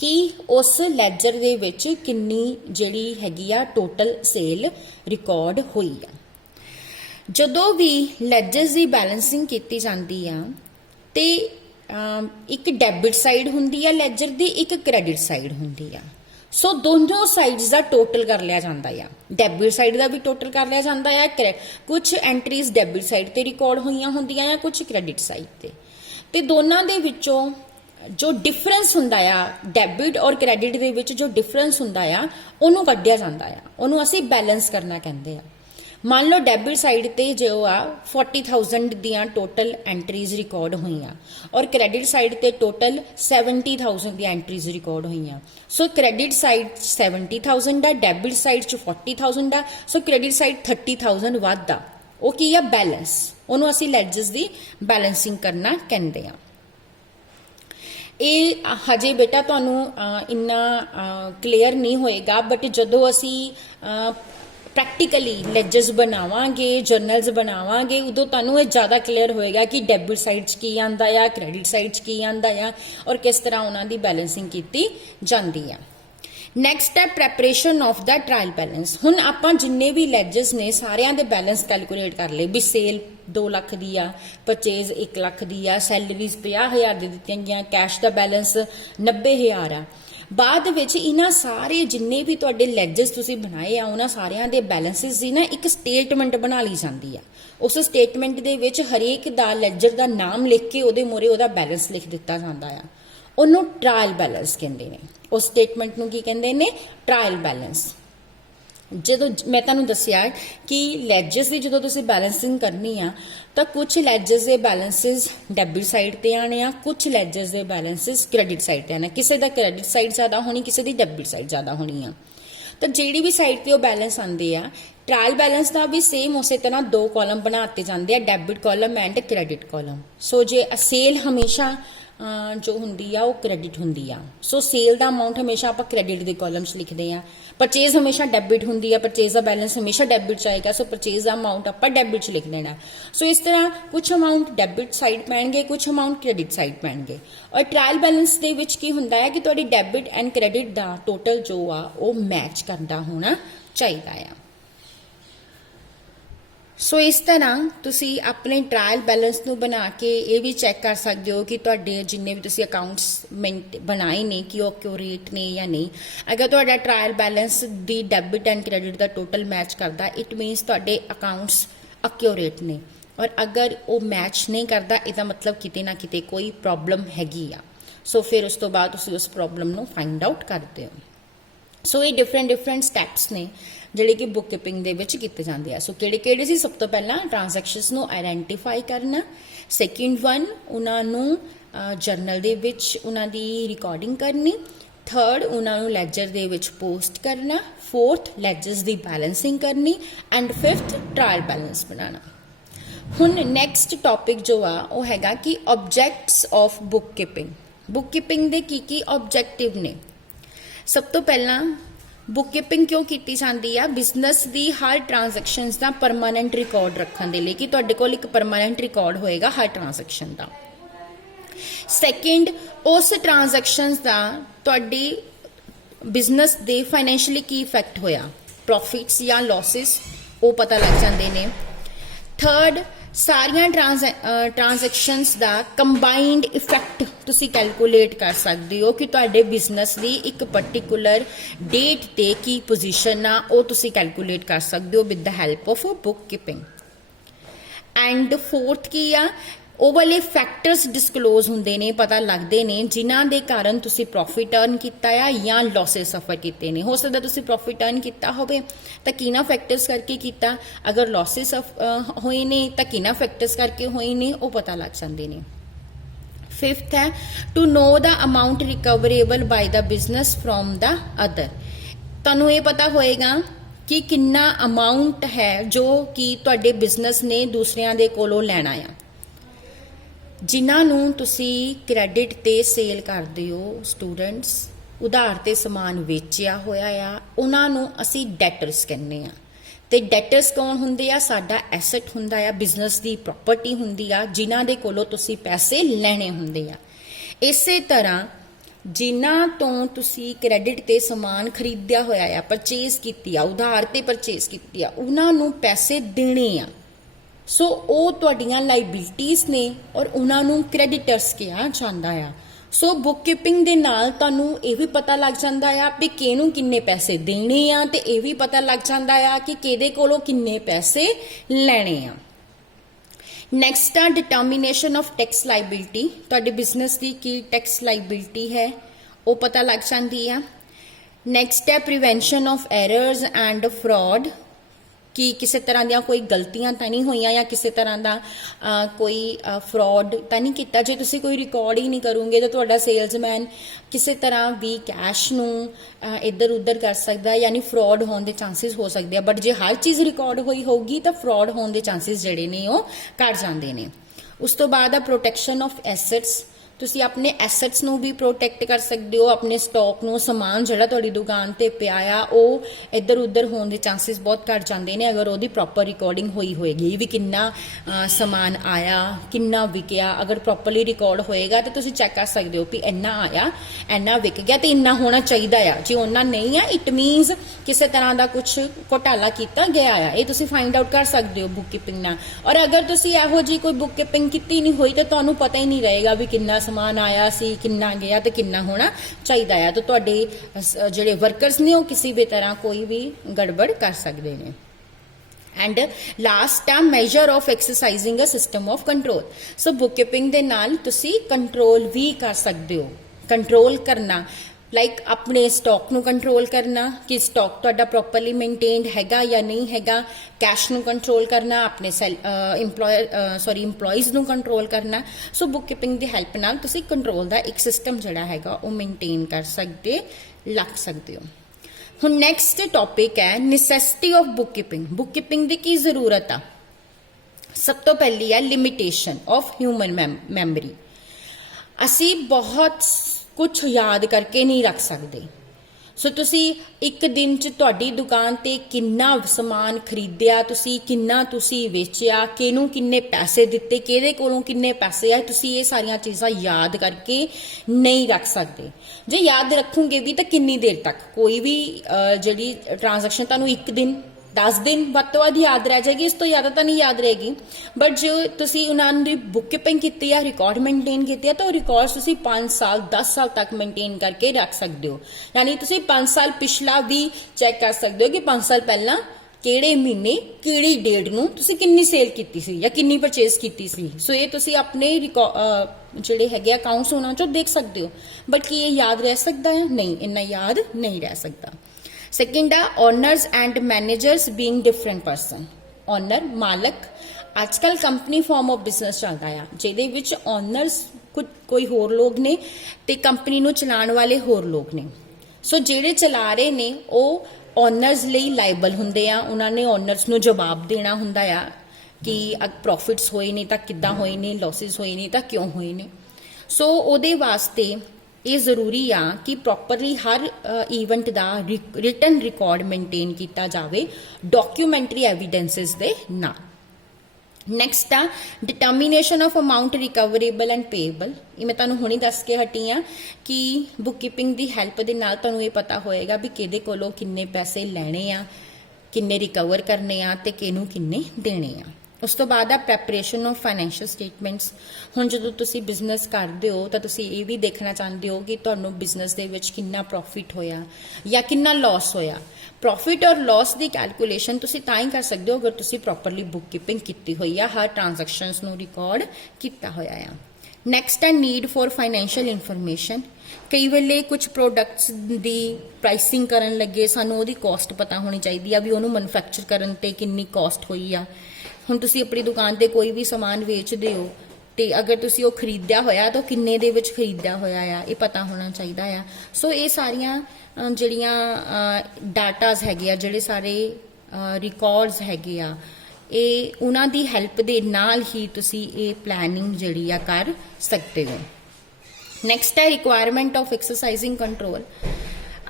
ਕਿ ਉਸ ਲੈਜਰ ਦੇ ਵਿੱਚ ਕਿੰਨੀ ਜਿਹੜੀ ਹੈਗੀ ਆ ਟੋਟਲ ਸੇਲ ਰਿਕਾਰਡ ਹੋਈ ਆ। ਜਦੋਂ ਵੀ ਲੈਜਰਸ ਦੀ ਬੈਲੈਂਸਿੰਗ ਕੀਤੀ ਜਾਂਦੀ ਆ ਤੇ ਇੱਕ ਡੈਬਿਟ ਸਾਈਡ ਹੁੰਦੀ ਆ ਲੈਜਰ ਦੀ, ਇੱਕ ਕ੍ਰੈਡਿਟ ਸਾਈਡ ਹੁੰਦੀ ਆ। ਸੋ ਦੋਨੋਂ ਸਾਈਡਸ ਦਾ ਟੋਟਲ ਕਰ ਲਿਆ ਜਾਂਦਾ ਆ। ਡੈਬਿਟ ਸਾਈਡ ਦਾ ਵੀ ਟੋਟਲ ਕਰ ਲਿਆ ਜਾਂਦਾ ਆ। ਕੁਝ ਐਂਟਰੀਜ਼ ਡੈਬਿਟ ਸਾਈਡ ਤੇ ਰਿਕਾਰਡ ਹੋਈਆਂ ਹੁੰਦੀਆਂ ਆ, ਕੁਝ ਕ੍ਰੈਡਿਟ ਸਾਈਡ ਤੇ ਦੋਨਾਂ ਦੇ ਵਿੱਚੋਂ ਜੋ ਡਿਫਰੈਂਸ ਹੁੰਦਾ ਆ, ਡੈਬਿਟ ਔਰ ਕ੍ਰੈਡਿਟ ਦੇ ਵਿੱਚ ਜੋ ਡਿਫਰੈਂਸ ਹੁੰਦਾ ਆ ਉਹਨੂੰ ਕੱਢਿਆ ਜਾਂਦਾ ਆ, ਉਹਨੂੰ ਅਸੀਂ ਬੈਲੈਂਸ ਕਰਨਾ ਕਹਿੰਦੇ ਆ। ਮੰਨ ਲਓ ਡੈਬਿਟ ਸਾਈਡ ਤੇ ਜੋ ਆ 40,000 ਦੀਆਂ ਟੋਟਲ ਐਂਟਰੀਜ਼ ਰਿਕਾਰਡ ਹੋਈਆਂ ਔਰ ਕ੍ਰੈਡਿਟ ਸਾਈਡ ਤੇ ਟੋਟਲ 70,000 ਦੀਆਂ ਐਂਟਰੀਜ਼ ਰਿਕਾਰਡ ਹੋਈਆਂ। ਸੋ ਕ੍ਰੈਡਿਟ ਸਾਈਡ 70,000 ਆ, ਡੈਬਿਟ ਸਾਈਡ 'ਚ 40,000 ਆ। ਸੋ ਕ੍ਰੈਡਿਟ ਸਾਈਡ 30,000 ਵੱਧ ਆ, ਉਹ ਕੀ ਆ? ਬੈਲੈਂਸ। ਉਹਨੂੰ ਅਸੀਂ ਲੈਜਰਸ ਦੀ ਬੈਲੈਂਸਿੰਗ ਕਰਨਾ ਕਹਿੰਦੇ ਆ। ਇਹ ਹਜੇ ਬੇਟਾ ਤੁਹਾਨੂੰ ਇੰਨਾ ਕਲੀਅਰ ਨਹੀਂ ਹੋਏਗਾ, ਬਟ ਜਦੋਂ ਅਸੀਂ ਪ੍ਰੈਕਟੀਕਲੀ ਲੈਜਰਸ ਬਣਾਵਾਂਗੇ, ਜਰਨਲਸ ਬਣਾਵਾਂਗੇ, ਉਦੋਂ ਤੁਹਾਨੂੰ ਇਹ ਜ਼ਿਆਦਾ ਕਲੀਅਰ ਹੋਏਗਾ ਕਿ ਡੈਬਿਟ ਸਾਈਡ 'ਚ ਕੀ ਆਂਦਾ ਆ, ਕ੍ਰੈਡਿਟ ਸਾਈਡ 'ਚ ਕੀ ਆਂਦਾ ਆ ਔਰ ਕਿਸ ਤਰ੍ਹਾਂ ਉਹਨਾਂ ਦੀ ਬੈਲੈਂਸਿੰਗ ਕੀਤੀ ਜਾਂਦੀ ਆ। ਨੈਕਸਟ ਹੈ preparation of the trial balance. ਹੁਣ ਆਪਾਂ ਜਿੰਨੇ ਵੀ ਲੈਜਰਸ ਨੇ ਸਾਰਿਆਂ ਦੇ ਬੈਲੈਂਸ ਕੈਲਕੂਲੇਟ ਕਰ ਲਏ ਵੀ ਸੇਲ 2 ਲੱਖ ਦੀ ਆ, ਪਰਚੇਜ਼ 1 ਲੱਖ ਦੀ ਆ, ਸੈਲਰੀਜ਼ 50,000 ਦੇ ਦਿੱਤੀਆਂ ਗਈਆਂ, ਕੈਸ਼ ਦਾ ਬੈਲੈਂਸ 90,000 ਆ। ਬਾਅਦ ਵਿੱਚ ਇਹਨਾਂ ਸਾਰੇ ਜਿੰਨੇ ਵੀ ਤੁਹਾਡੇ ਲੈਜਰਸ ਤੁਸੀਂ ਬਣਾਏ ਆ ਉਹਨਾਂ ਸਾਰਿਆਂ ਦੇ ਬੈਲੈਂਸਿਸ ਦੀ ਨਾ ਇੱਕ ਸਟੇਟਮੈਂਟ ਬਣਾ ਲਈ ਜਾਂਦੀ ਆ। ਉਸ ਸਟੇਟਮੈਂਟ ਦੇ ਵਿੱਚ ਹਰੇਕ ਦਾ ਲੈਜਰ ਦਾ ਨਾਮ ਲਿਖ ਕੇ ਉਹਦੇ ਮੋਰੇ ਉਹਦਾ ਬੈਲੈਂਸ ਲਿਖ ਦਿੱਤਾ ਜਾਂਦਾ ਆ। ਉਹਨੂੰ ਟ੍ਰਾਇਲ ਬੈਲੈਂਸ ਕਹਿੰਦੇ ਨੇ। ਉਸ ਸਟੇਟਮੈਂਟ ਨੂੰ ਕੀ ਕਹਿੰਦੇ ਨੇ? Trial balance. ਜਦੋਂ ਮੈਂ ਤੁਹਾਨੂੰ ਦੱਸਿਆ ਕਿ ਲੈਜਰਸ ਦੀ ਜਦੋਂ ਤੁਸੀਂ ਬੈਲੈਂਸਿੰਗ ਕਰਨੀ ਆ ਤਾਂ ਕੁਝ ਲੈਜਰਸ ਦੇ ਬੈਲੈਂਸਿਸ ਡੈਬਿਟ ਸਾਈਡ ਤੇ ਆਣੇ ਆ, ਕੁਝ ਲੈਜਰਸ ਦੇ ਬੈਲੈਂਸਿਸ ਕ੍ਰੈਡਿਟ ਸਾਈਡ ਤੇ ਆਣੇ। ਕਿਸੇ ਦਾ ਕ੍ਰੈਡਿਟ ਸਾਈਡ ਜ਼ਿਆਦਾ ਹੋਣੀ, ਕਿਸੇ ਦੀ ਡੈਬਿਟ ਸਾਈਡ ਜ਼ਿਆਦਾ ਹੋਣੀ ਆ। ਤਾਂ ਜਿਹੜੀ ਵੀ ਸਾਈਡ ਤੇ ਉਹ ਬੈਲੈਂਸ ਆਉਂਦੇ ਆ, ਟ੍ਰਾਇਲ ਬੈਲੈਂਸ ਦਾ ਵੀ ਸੇਮ ਉਸੇ ਤਰ੍ਹਾਂ 2 ਕਾਲਮ ਬਣਾਤੇ ਜਾਂਦੇ ਆ, debit column and credit column. So ਜੇ ਸੇਲ ਹਮੇਸ਼ਾ ਜੋ ਹੁੰਦੀ ਆ ਉਹ ਕ੍ਰੈਡਿਟ ਹੁੰਦੀ ਆ, ਸੋ ਸੇਲ ਦਾ ਅਮਾਉਂਟ ਹਮੇਸ਼ਾ ਆਪਾਂ ਕ੍ਰੈਡਿਟ ਦੇ ਕਾਲਮ 'ਚ ਲਿਖਦੇ ਆ। ਪਰਚੇਜ਼ ਹਮੇਸ਼ਾ ਡੈਬਿਟ ਹੁੰਦੀ ਆ, ਪਰਚੇਜ਼ ਦਾ ਬੈਲੈਂਸ ਹਮੇਸ਼ਾ ਡੈਬਿਟ 'ਚ ਆਏਗਾ, ਸੋ ਪਰਚੇਜ਼ ਦਾ ਅਮਾਉਂਟ ਆਪਾਂ ਡੈਬਿਟ 'ਚ ਲਿਖ ਦੇਣਾ। ਸੋ ਇਸ ਤਰ੍ਹਾਂ ਕੁਝ ਅਮਾਉਂਟ ਡੈਬਿਟ ਸਾਈਡ ਪੈਣਗੇ, ਕੁਝ ਅਮਾਉਂਟ ਕ੍ਰੈਡਿਟ ਸਾਈਡ ਪੈਣਗੇ। ਔਰ ਟ੍ਰਾਇਲ ਬੈਲੈਂਸ ਦੇ ਵਿੱਚ ਕੀ ਹੁੰਦਾ ਹੈ ਕਿ ਤੁਹਾਡੀ debit and credit the total ਜੋ ਆ ਉਹ ਮੈਚ ਕਰਦਾ ਹੋਣਾ ਚਾਹੀਦਾ ਆ। ਸੋ ਇਸ ਤਰ੍ਹਾਂ ਤੁਸੀਂ ਆਪਣੇ ਟ੍ਰਾਇਲ ਬੈਲੈਂਸ ਨੂੰ ਬਣਾ ਕੇ ਇਹ ਵੀ ਚੈੱਕ ਕਰ ਸਕਦੇ ਹੋ ਕਿ ਤੁਹਾਡੇ ਜਿੰਨੇ ਵੀ ਤੁਸੀਂ ਅਕਾਊਂਟਸ ਬਣਾਏ ਨੇ ਕਿ ਉਹ ਐਕਿਊਰੇਟ ਨੇ ਜਾਂ ਨਹੀਂ। ਅਗਰ ਤੁਹਾਡਾ trial balance the debit and credit the total match ਕਰਦਾ, ਇਟ ਮੀਨਸ ਤੁਹਾਡੇ ਅਕਾਊਂਟਸ ਅਕਿਊਰੇਟ ਨੇ, ਔਰ ਅਗਰ ਉਹ ਮੈਚ ਨਹੀਂ ਕਰਦਾ ਇਹਦਾ ਮਤਲਬ ਕਿਤੇ ਨਾ ਕਿਤੇ ਕੋਈ ਪ੍ਰੋਬਲਮ ਹੈਗੀ ਆ। ਸੋ ਫਿਰ ਉਸ ਤੋਂ ਬਾਅਦ ਤੁਸੀਂ ਉਸ ਪ੍ਰੋਬਲਮ ਨੂੰ ਫਾਈਂਡ ਆਊਟ ਕਰਦੇ ਹੋ। ਸੋ ਇਹ ਡਿਫਰੈਂਟ ਸਟੈਪਸ ਨੇ ਜਿਹੜੇ ਕਿ ਬੁੱਕ ਕੀਪਿੰਗ ਦੇ ਵਿੱਚ ਕੀਤੇ ਜਾਂਦੇ ਆ। ਸੋ ਕਿਹੜੇ ਸੀ? ਸਭ ਤੋਂ ਪਹਿਲਾਂ ਟ੍ਰਾਂਜੈਕਸ਼ਨਸ ਨੂੰ ਆਇਡੈਂਟੀਫਾਈ ਕਰਨਾ, ਸੈਕਿੰਡ ਵਨ ਉਹਨਾਂ ਨੂੰ ਜਰਨਲ ਦੇ ਵਿੱਚ ਉਹਨਾਂ ਦੀ ਰਿਕਾਰਡਿੰਗ ਕਰਨੀ, ਥਰਡ ਉਹਨਾਂ ਨੂੰ ਲੈਜਰ ਦੇ ਵਿੱਚ ਪੋਸਟ ਕਰਨਾ, ਫੋਰਥ ਲੈਜਰਸ ਦੀ ਬੈਲੈਂਸਿੰਗ ਕਰਨੀ, ਐਂਡ ਫਿਫਥ ਟ੍ਰਾਇਲ ਬੈਲੈਂਸ ਬਣਾਉਣਾ। ਹੁਣ ਨੈਕਸਟ ਟੌਪਿਕ ਜੋ ਆ ਉਹ ਹੈਗਾ ਕਿ objects of book keeping. Book keeping ਦੇ ਕੀ ਆਬਜੈਕਟਿਵ ਨੇ? ਸਭ ਤੋਂ ਪਹਿਲਾਂ ਬੁੱਕ ਕੀਪਿੰਗ ਕਿਉਂ ਕੀਤੀ ਜਾਂਦੀ ਆ? ਬਿਜ਼ਨਸ ਦੀ ਹਰ ਟ੍ਰਾਂਜੈਕਸ਼ਨਸ ਦਾ ਪਰਮਾਨੈਂਟ ਰਿਕਾਰਡ ਰੱਖਣ ਦੇ ਲਈ, ਕਿ ਤੁਹਾਡੇ ਕੋਲ ਇੱਕ ਪਰਮਾਨੈਂਟ ਰਿਕਾਰਡ ਹੋਏਗਾ ਹਰ ਟ੍ਰਾਂਜੈਕਸ਼ਨ ਦਾ। ਸੈਕਿੰਡ, ਉਸ ਟ੍ਰਾਂਜੈਕਸ਼ਨਸ ਦਾ ਤੁਹਾਡੀ ਬਿਜ਼ਨਸ ਦੇ ਫਾਈਨੈਂਸ਼ੀਅਲੀ ਕੀ ਇਫੈਕਟ ਹੋਇਆ, ਪ੍ਰੋਫਿਟਸ ਜਾਂ ਲਾਸਿਸ, ਉਹ ਪਤਾ ਲੱਗ ਜਾਂਦੇ ਨੇ। ਥਰਡ, ਸਾਰੀਆਂ ਟ੍ਰਾਂਜੈਕਸ਼ਨਸ ਦਾ ਕੰਬਾਈਨਡ ਇਫੈਕਟ ਤੁਸੀਂ ਕੈਲਕੂਲੇਟ ਕਰ ਸਕਦੇ ਹੋ ਕਿ ਤੁਹਾਡੇ ਬਿਜ਼ਨਸ ਦੀ ਇੱਕ ਪਾਰਟਿਕੂਲਰ ਡੇਟ ਤੇ ਕੀ ਪੋਜੀਸ਼ਨ ਆ, ਉਹ ਤੁਸੀਂ ਕੈਲਕੂਲੇਟ ਕਰ ਸਕਦੇ ਹੋ with the help of bookkeeping. And fourth ਕੀ ਆ? ਉਹ ਵਾਲੇ ਫੈਕਟਰਸ ਡਿਸਕਲੋਜ਼ ਹੁੰਦੇ ਨੇ, ਪਤਾ ਲੱਗਦੇ ਨੇ ਜਿਨ੍ਹਾਂ ਦੇ ਕਾਰਨ ਤੁਸੀਂ ਪ੍ਰੋਫਿਟ ਅਰਨ ਕੀਤਾ ਆ ਜਾਂ ਲਾਸਿਸ ਸਫਰ ਕੀਤੇ ਨੇ। ਹੋ ਸਕਦਾ ਤੁਸੀਂ ਪ੍ਰੋਫਿਟ ਅਰਨ ਕੀਤਾ ਹੋਵੇ ਤਾਂ ਕਿਹਨਾਂ ਫੈਕਟਰਸ ਕਰਕੇ ਕੀਤਾ, ਅਗਰ ਲਾਸਿਸ ਹੋਏ ਨੇ ਤਾਂ ਕਿਹਨਾਂ ਫੈਕਟਰਸ ਕਰਕੇ ਹੋਏ ਨੇ, ਉਹ ਪਤਾ ਲੱਗ ਜਾਂਦੇ ਨੇ। ਫਿਫਥ ਹੈ to know the amount recoverable by the business from the other. ਤੁਹਾਨੂੰ ਇਹ ਪਤਾ ਹੋਏਗਾ ਕਿ ਕਿੰਨਾ ਅਮਾਊਂਟ ਹੈ ਜੋ ਕਿ ਤੁਹਾਡੇ ਬਿਜ਼ਨਸ ਨੇ ਦੂਸਰਿਆਂ ਦੇ ਕੋਲੋਂ ਲੈਣਾ ਆ। ਜਿਨ੍ਹਾਂ ਨੂੰ ਤੁਸੀਂ ਕ੍ਰੈਡਿਟ ਤੇ ਸੇਲ ਕਰਦੇ ਹੋ, ਸਟੂਡੈਂਟਸ ਉਧਾਰ ਤੇ ਸਮਾਨ ਵੇਚਿਆ ਹੋਇਆ ਆ, ਉਹਨਾਂ ਨੂੰ ਅਸੀਂ ਡੈਟਰਸ ਕਹਿੰਦੇ ਆ। ਤੇ ਡੈਟਰਸ ਕੌਣ ਹੁੰਦੇ ਆ? ਸਾਡਾ ਐਸੈਟ ਹੁੰਦਾ ਆ, ਬਿਜ਼ਨਸ ਦੀ ਪ੍ਰਾਪਰਟੀ ਹੁੰਦੀ ਆ, ਜਿਨ੍ਹਾਂ ਦੇ ਕੋਲੋਂ ਤੁਸੀਂ ਪੈਸੇ ਲੈਣੇ ਹੁੰਦੇ ਆ। ਇਸੇ ਤਰ੍ਹਾਂ ਜਿਨ੍ਹਾਂ ਤੋਂ ਤੁਸੀਂ ਕ੍ਰੈਡਿਟ ਤੇ ਸਮਾਨ ਖਰੀਦਿਆ ਹੋਇਆ ਆ, ਪਰਚੇਜ਼ ਕੀਤੀ ਆ, ਉਧਾਰ ਤੇ ਪਰਚੇਜ਼ ਕੀਤੀ ਆ, ਉਹਨਾਂ ਨੂੰ ਪੈਸੇ ਦੇਣੇ ਆ। ਸੋ ਉਹ ਤੁਹਾਡੀਆਂ ਲਾਇਬਿਲਿਟੀਜ਼ ਨੇ ਔਰ ਉਹਨਾਂ ਨੂੰ ਕ੍ਰੈਡੀਟਰਸ ਕਿਹਾ ਜਾਂਦਾ ਆ। ਸੋ ਬੁੱਕ ਕੀਪਿੰਗ ਦੇ ਨਾਲ ਤੁਹਾਨੂੰ ਇਹ ਵੀ ਪਤਾ ਲੱਗ ਜਾਂਦਾ ਆ ਵੀ ਕਿਹਨੂੰ ਕਿੰਨੇ ਪੈਸੇ ਦੇਣੇ ਆ, ਤੇ ਇਹ ਵੀ ਪਤਾ ਲੱਗ ਜਾਂਦਾ ਆ ਕਿ ਕਿਹਦੇ ਕੋਲੋਂ ਕਿੰਨੇ ਪੈਸੇ ਲੈਣੇ ਆ। ਨੈਕਸਟ ਆ ਡਿਟਰਮੀਨੇਸ਼ਨ ਆਫ ਟੈਕਸ ਲਾਇਬਿਲਿਟੀ। ਤੁਹਾਡੇ ਬਿਜ਼ਨਸ ਦੀ ਕੀ ਟੈਕਸ ਲਾਇਬਿਲਿਟੀ ਹੈ ਉਹ ਪਤਾ ਲੱਗ ਜਾਂਦੀ ਆ। ਨੈਕਸਟ ਹੈ prevention of errors and fraud, ਕਿ ਕਿਸੇ ਤਰ੍ਹਾਂ ਦੀਆਂ ਕੋਈ ਗਲਤੀਆਂ ਤਾਂ ਨਹੀਂ ਹੋਈਆਂ ਜਾਂ ਕਿਸੇ ਤਰ੍ਹਾਂ ਦਾ ਕੋਈ ਫਰਾਡ ਤਾਂ ਨਹੀਂ ਕੀਤਾ। ਜੇ ਤੁਸੀਂ ਕੋਈ ਰਿਕਾਰਡ ਹੀ ਨਹੀਂ ਕਰੋਗੇ ਤਾਂ ਤੁਹਾਡਾ ਸੇਲਜ਼ਮੈਨ ਕਿਸੇ ਤਰ੍ਹਾਂ ਵੀ ਕੈਸ਼ ਨੂੰ ਇੱਧਰ ਉੱਧਰ ਕਰ ਸਕਦਾ, ਯਾਨੀ ਫਰਾਡ ਹੋਣ ਦੇ ਚਾਂਸਿਸ ਹੋ ਸਕਦੇ ਆ। ਬਟ ਜੇ ਹਰ ਚੀਜ਼ ਰਿਕਾਰਡ ਹੋਈ ਹੋਊਗੀ ਤਾਂ ਫਰਾਡ ਹੋਣ ਦੇ ਚਾਂਸਿਸ ਜਿਹੜੇ ਨੇ ਉਹ ਘੱਟ ਜਾਂਦੇ ਨੇ। ਉਸ ਤੋਂ ਬਾਅਦ ਆ ਪ੍ਰੋਟੈਕਸ਼ਨ ਆਫ ਐਸੈਟਸ। ਤੁਸੀਂ ਆਪਣੇ ਐਸੈਟਸ ਨੂੰ ਵੀ ਪ੍ਰੋਟੈਕਟ ਕਰ ਸਕਦੇ ਹੋ, ਆਪਣੇ ਸਟਾਕ ਨੂੰ, ਸਮਾਨ ਜਿਹੜਾ ਤੁਹਾਡੀ ਦੁਕਾਨ ਤੇ ਪਿਆ ਆ ਉਹ ਇੱਧਰ ਉੱਧਰ ਹੋਣ ਦੇ ਚਾਂਸਿਸ ਬਹੁਤ ਘੱਟ ਜਾਂਦੇ ਨੇ ਅਗਰ ਉਹਦੀ ਪ੍ਰੋਪਰ ਰਿਕਾਰਡਿੰਗ ਹੋਈ ਹੋਏਗੀ, ਵੀ ਕਿੰਨਾ ਸਮਾਨ ਆਇਆ, ਕਿੰਨਾ ਵਿਕਿਆ। ਅਗਰ ਪ੍ਰੋਪਰਲੀ ਰਿਕਾਰਡ ਹੋਏਗਾ ਤਾਂ ਤੁਸੀਂ ਚੈੱਕ ਕਰ ਸਕਦੇ ਹੋ ਵੀ ਇੰਨਾ ਆਇਆ, ਇੰਨਾ ਵਿਕ ਗਿਆ ਤੇ ਇੰਨਾ ਹੋਣਾ ਚਾਹੀਦਾ ਆ। ਜੇ ਉਹਨਾਂ ਨਹੀਂ ਆ, ਇਟ ਮੀਨਸ ਕਿਸੇ ਤਰ੍ਹਾਂ ਦਾ ਕੁਝ ਘੋਟਾਲਾ ਕੀਤਾ ਗਿਆ ਆ। ਇਹ ਤੁਸੀਂ ਫਾਈਂਡ ਆਊਟ ਕਰ ਸਕਦੇ ਹੋ ਬੁੱਕ ਕੀਪਿੰਗ ਨਾਲ। ਔਰ ਅਗਰ ਤੁਸੀਂ ਇਹੋ ਜਿਹੀ ਕੋਈ ਬੁੱਕ ਕੀਪਿੰਗ ਕੀਤੀ ਨਹੀਂ ਹੋਈ ਤਾਂ ਤੁਹਾਨੂੰ ਪਤਾ ਹੀ ਨਹੀਂ ਰਹੇਗਾ ਵੀ ਕਿੰਨਾ ਸਮਾਨ ਆਇਆ ਸੀ, ਕਿੰਨਾ ਗਿਆ ਤੇ ਕਿੰਨਾ ਹੋਣਾ ਚਾਹੀਦਾ ਆ। ਤਾਂ ਤੁਹਾਡੇ ਜਿਹੜੇ ਵਰਕਰਸ ਨੇ ਉਹ ਕਿਸੇ ਵੀ ਤਰ੍ਹਾਂ ਕੋਈ ਵੀ ਗੜਬੜ ਕਰ ਸਕਦੇ ਨੇ। ਐਂਡ ਲਾਸਟ ਆ measure of exercising a system of control. So bookkeeping ਦੇ ਨਾਲ ਤੁਸੀਂ ਕੰਟਰੋਲ ਵੀ ਕਰ ਸਕਦੇ ਹੋ। ਕੰਟਰੋਲ ਕਰਨਾ ਲਾਈਕ ਆਪਣੇ ਸਟਾਕ ਨੂੰ ਕੰਟਰੋਲ ਕਰਨਾ ਕਿ ਸਟਾਕ ਤੁਹਾਡਾ ਪ੍ਰੋਪਰਲੀ ਮੇਨਟੇਨਡ ਹੈਗਾ ਜਾਂ ਨਹੀਂ ਹੈਗਾ, ਕੈਸ਼ ਨੂੰ ਕੰਟਰੋਲ ਕਰਨਾ, ਆਪਣੇ ਇੰਪਲੋਈਜ਼ ਨੂੰ ਕੰਟਰੋਲ ਕਰਨਾ। ਸੋ ਬੁੱਕ ਕੀਪਿੰਗ ਦੀ ਹੈਲਪ ਨਾਲ ਤੁਸੀਂ ਕੰਟਰੋਲ ਦਾ ਇੱਕ ਸਿਸਟਮ ਜਿਹੜਾ ਹੈਗਾ ਉਹ ਮੇਨਟੇਨ ਕਰ ਸਕਦੇ, ਲੱਗ ਸਕਦੇ ਹੋ। ਹੁਣ ਨੈਕਸਟ ਟੌਪਿਕ ਹੈ necessity of book keeping. Book keeping ਦੀ ਕੀ ਜ਼ਰੂਰਤ ਆ? ਸਭ ਤੋਂ ਪਹਿਲੀ ਹੈ ਲਿਮਿਟੇਸ਼ਨ ਆਫ ਹਿਊਮਨ ਮੈਮਰੀ। ਅਸੀਂ ਬਹੁਤ ਕੁਝ ਯਾਦ ਕਰਕੇ ਨਹੀਂ ਰੱਖ ਸਕਦੇ। ਸੋ ਤੁਸੀਂ ਇੱਕ ਦਿਨ 'ਚ ਤੁਹਾਡੀ ਦੁਕਾਨ ਤੇ ਕਿੰਨਾ ਸਮਾਨ ਖਰੀਦਿਆ, ਤੁਸੀਂ ਕਿੰਨਾ ਤੁਸੀਂ ਵੇਚਿਆ, ਕਿਹਨੂੰ ਕਿੰਨੇ ਪੈਸੇ ਦਿੱਤੇ, ਕਿਹਦੇ ਕੋਲੋਂ ਕਿੰਨੇ ਪੈਸੇ ਆਏ, ਤੁਸੀਂ ਇਹ ਸਾਰੀਆਂ ਚੀਜ਼ਾਂ ਯਾਦ ਕਰਕੇ ਨਹੀਂ ਰੱਖ ਸਕਦੇ। ਜੇ ਯਾਦ ਰੱਖੋਗੇ ਵੀ ਤਾਂ ਕਿੰਨੀ ਦੇਰ ਤੱਕ? ਕੋਈ ਵੀ ਜਿਹੜੀ ਟ੍ਰਾਂਜੈਕਸ਼ਨ ਤੁਹਾਨੂੰ ਇੱਕ ਦਿਨ 10 ਦਿਨ ਵੱਧ ਤੋਂ ਵੱਧ ਯਾਦ ਰਹਿ ਜਾਏਗੀ, ਇਸ ਤੋਂ ਜ਼ਿਆਦਾ ਤਾਂ ਨਹੀਂ ਯਾਦ ਰਹੇਗੀ। ਬਟ ਜੇ ਤੁਸੀਂ ਉਹਨਾਂ ਦੀ ਬੁੱਕ ਕੀਪਿੰਗ ਕੀਤੀ ਆ, ਰਿਕਾਰਡ ਮੇਨਟੇਨ ਕੀਤੀ ਆ, ਤਾਂ ਉਹ ਰਿਕਾਰਡਸ ਤੁਸੀਂ 5 ਸਾਲ 10 ਸਾਲ ਤੱਕ ਮੇਨਟੇਨ ਕਰਕੇ ਰੱਖ ਸਕਦੇ ਹੋ। ਯਾਨੀ ਤੁਸੀਂ 5 ਸਾਲ ਪਿਛਲਾ ਵੀ ਚੈੱਕ ਕਰ ਸਕਦੇ ਹੋ ਕਿ 5 ਸਾਲ ਪਹਿਲਾਂ ਕਿਹੜੇ ਮਹੀਨੇ ਕਿਹੜੀ ਡੇਟ ਨੂੰ ਤੁਸੀਂ ਕਿੰਨੀ ਸੇਲ ਕੀਤੀ ਸੀ ਜਾਂ ਕਿੰਨੀ ਪਰਚੇਸ ਕੀਤੀ ਸੀ। ਸੋ ਇਹ ਤੁਸੀਂ ਆਪਣੇ ਜਿਹੜੇ ਹੈਗੇ ਅਕਾਊਂਟਸ ਉਹਨਾਂ ਚੋਂ ਦੇਖ ਸਕਦੇ ਹੋ। ਬਟ ਕੀ ਇਹ ਯਾਦ ਰਹਿ ਸਕਦਾ ਹੈ? ਨਹੀਂ, ਇੰਨਾ ਯਾਦ ਨਹੀਂ ਰਹਿ ਸਕਦਾ। ਸੈਕਿੰਡ ਆ honours and managers being different person. Owner ਮਾਲਕ, ਅੱਜ ਕੱਲ ਕੰਪਨੀ ਫਾਰਮ ਆਫ ਬਿਜ਼ਨਸ ਚੱਲਦਾ ਆ ਜਿਹਦੇ ਵਿੱਚ ਓਨਰਸ ਕੋਈ ਹੋਰ ਲੋਕ ਨੇ ਤੇ ਕੰਪਨੀ ਨੂੰ ਚਲਾਉਣ ਵਾਲੇ ਹੋਰ ਲੋਕ ਨੇ। ਸੋ ਜਿਹੜੇ ਚਲਾ ਰਹੇ ਨੇ ਉਹ ਓਨਰਸ ਲਈ ਲਾਇਬਲ ਹੁੰਦੇ ਆ, ਉਹਨਾਂ ਨੇ ਓਨਰਸ ਨੂੰ ਜਵਾਬ ਦੇਣਾ ਹੁੰਦਾ ਆ ਕਿ ਪ੍ਰੋਫਿਟਸ ਹੋਏ ਨੇ ਤਾਂ ਕਿੱਦਾਂ ਹੋਏ ਨੇ, ਲਾਸਿਸ ਹੋਏ ਨੇ ਤਾਂ ਕਿਉਂ ਹੋਏ ਨੇ। ਸੋ ਉਹਦੇ ਵਾਸਤੇ ਇਹ ਜ਼ਰੂਰੀ ਆ ਕਿ ਪ੍ਰੋਪਰਲੀ ਹਰ ਈਵੈਂਟ ਦਾ ਰਿਟਨ ਰਿਕਾਰਡ ਮੇਨਟੇਨ ਕੀਤਾ ਜਾਵੇ ਡਾਕੂਮੈਂਟਰੀ ਐਵੀਡੈਂਸਿਸ ਦੇ ਨਾਲ। ਨੈਕਸਟ ਆ determination of amount recoverable and payable. ਇਹ ਮੈਂ ਤੁਹਾਨੂੰ ਹੁਣੀ ਦੱਸ ਕੇ ਹਟੀ ਆ ਕਿ ਬੁੱਕ ਕੀਪਿੰਗ ਦੀ ਹੈਲਪ ਦੇ ਨਾਲ ਤੁਹਾਨੂੰ ਇਹ ਪਤਾ ਹੋਏਗਾ ਵੀ ਕਿਹਦੇ ਕੋਲੋਂ ਕਿੰਨੇ ਪੈਸੇ ਲੈਣੇ ਆ, ਕਿੰਨੇ ਰਿਕਵਰ ਕਰਨੇ ਆ ਤੇ ਕਿਹਨੂੰ ਕਿੰਨੇ ਦੇਣੇ ਆ। ਉਸ ਤੋਂ ਬਾਅਦ ਆ ਪ੍ਰੈਪਰੇਸ਼ਨ ਆਫ ਫਾਈਨੈਂਸ਼ੀਅਲ ਸਟੇਟਮੈਂਟਸ। ਹੁਣ ਜਦੋਂ ਤੁਸੀਂ ਬਿਜ਼ਨਸ ਕਰਦੇ ਹੋ ਤਾਂ ਤੁਸੀਂ ਇਹ ਵੀ ਦੇਖਣਾ ਚਾਹੁੰਦੇ ਹੋ ਕਿ ਤੁਹਾਨੂੰ ਬਿਜ਼ਨਸ ਦੇ ਵਿੱਚ ਕਿੰਨਾ ਪ੍ਰੋਫਿਟ ਹੋਇਆ ਜਾਂ ਕਿੰਨਾ ਲਾਸ ਹੋਇਆ। ਪ੍ਰੋਫਿਟ ਔਰ ਲਾਸ ਦੀ ਕੈਲਕੂਲੇਸ਼ਨ ਤੁਸੀਂ ਤਾਂ ਹੀ ਕਰ ਸਕਦੇ ਹੋ ਅਗਰ ਤੁਸੀਂ ਪ੍ਰੋਪਰਲੀ ਬੁੱਕ ਕੀਪਿੰਗ ਕੀਤੀ ਹੋਈ ਆ, ਹਰ ਟ੍ਰਾਂਜੈਕਸ਼ਨਸ ਨੂੰ ਰਿਕਾਰਡ ਕੀਤਾ ਹੋਇਆ ਆ। ਨੈਕਸਟ ਹੈ ਨੀਡ ਫॉर ਫਾਈਨੈਂਸ਼ੀਅਲ ਇਨਫੋਰਮੇਸ਼ਨ। ਕਈ ਵੇਲੇ ਕੁਝ ਪ੍ਰੋਡਕਟਸ ਦੀ ਪ੍ਰਾਈਸਿੰਗ ਕਰਨ ਲੱਗੇ ਸਾਨੂੰ ਉਹਦੀ ਕਾਸਟ ਪਤਾ ਹੋਣੀ ਚਾਹੀਦੀ ਆ ਵੀ ਉਹਨੂੰ ਮੈਨੂਫੈਕਚਰ ਕਰਨ ਤੇ ਕਿੰਨੀ ਕਾਸਟ ਹੋਈ ਆ। ਹੁਣ ਤੁਸੀਂ ਆਪਣੀ ਦੁਕਾਨ ਤੇ ਕੋਈ ਵੀ ਸਮਾਨ ਵੇਚਦੇ ਹੋ ਤੇ ਅਗਰ ਤੁਸੀਂ ਉਹ ਖਰੀਦਿਆ ਹੋਇਆ ਤਾਂ ਕਿੰਨੇ ਦੇ ਵਿੱਚ ਖਰੀਦਿਆ ਹੋਇਆ ਆ, ਇਹ ਪਤਾ ਹੋਣਾ ਚਾਹੀਦਾ ਆ। ਸੋ ਇਹ ਸਾਰੀਆਂ ਜਿਹੜੀਆਂ ਡਾਟਾਸ ਹੈਗੇ ਆ, ਜਿਹੜੇ ਸਾਰੇ ਰਿਕਾਰਡਸ ਹੈਗੇ ਆ, ਇਹ ਉਹਨਾਂ ਦੀ ਹੈਲਪ ਦੇ ਨਾਲ ਹੀ ਤੁਸੀਂ ਇਹ ਪਲੈਨਿੰਗ ਜਿਹੜੀ ਆ ਕਰ ਸਕਦੇ ਹੋ। ਨੈਕਸਟ ਹੈ ਰਿਕੁਆਇਰਮੈਂਟ ਆਫ ਐਕਸਰਸਾਈਜ਼ਿੰਗ ਕੰਟਰੋਲ।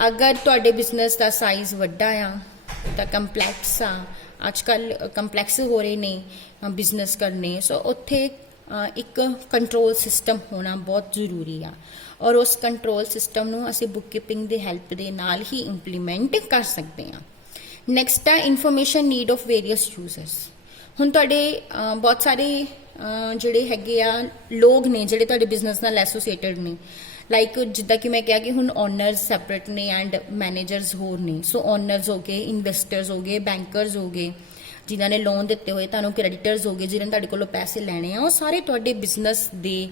ਅਗਰ ਤੁਹਾਡੇ ਬਿਜ਼ਨਸ ਦਾ ਸਾਈਜ਼ ਵੱਡਾ ਆ ਤਾਂ ਕੰਪਲੈਕਸ ਆ, ਅੱਜ ਕੱਲ ਕੰਪਲੈਕਸ ਹੋ ਰਹੇ ਨੇ ਬਿਜ਼ਨਸ ਕਰਨੇ। ਸੋ ਉੱਥੇ ਇੱਕ ਕੰਟਰੋਲ ਸਿਸਟਮ ਹੋਣਾ ਬਹੁਤ ਜ਼ਰੂਰੀ ਆ ਔਰ ਉਸ ਕੰਟਰੋਲ ਸਿਸਟਮ ਨੂੰ ਅਸੀਂ ਬੁੱਕ ਕੀਪਿੰਗ ਦੇ ਹੈਲਪ ਦੇ ਨਾਲ ਹੀ ਇੰਪਲੀਮੈਂਟ ਕਰ ਸਕਦੇ ਹਾਂ। ਨੈਕਸਟ ਆ information need of various users. ਹੁਣ ਤੁਹਾਡੇ ਬਹੁਤ ਸਾਰੇ ਜਿਹੜੇ ਹੈਗੇ ਆ ਲੋਕ ਨੇ ਜਿਹੜੇ ਤੁਹਾਡੇ ਬਿਜ਼ਨਸ ਨਾਲ ਐਸੋਸੀਏਟਡ ਨੇ। ਲਾਈਕ ਜਿੱਦਾਂ ਕਿ ਮੈਂ ਕਿਹਾ ਕਿ ਹੁਣ ਓਨਰਸ ਸੈਪਰੇਟ ਨੇ ਐਂਡ ਮੈਨੇਜਰਸ ਹੋਰ ਨੇ। ਸੋ ਓਨਰਸ ਹੋ ਗਏ, ਇਨਵੈਸਟਰਸ ਹੋ ਗਏ, ਬੈਂਕਰਸ ਹੋ ਗਏ, ਜਿਨ੍ਹਾਂ ਨੇ ਲੋਨ ਦਿੱਤੇ ਹੋਏ ਤੁਹਾਨੂੰ, ਕ੍ਰੈਡੀਟਰਸ ਹੋ ਗਏ ਜਿਨ੍ਹਾਂ ਨੇ ਤੁਹਾਡੇ ਕੋਲੋਂ ਪੈਸੇ ਲੈਣੇ ਆ। ਉਹ ਸਾਰੇ ਤੁਹਾਡੇ ਬਿਜ਼ਨਸ ਦੇ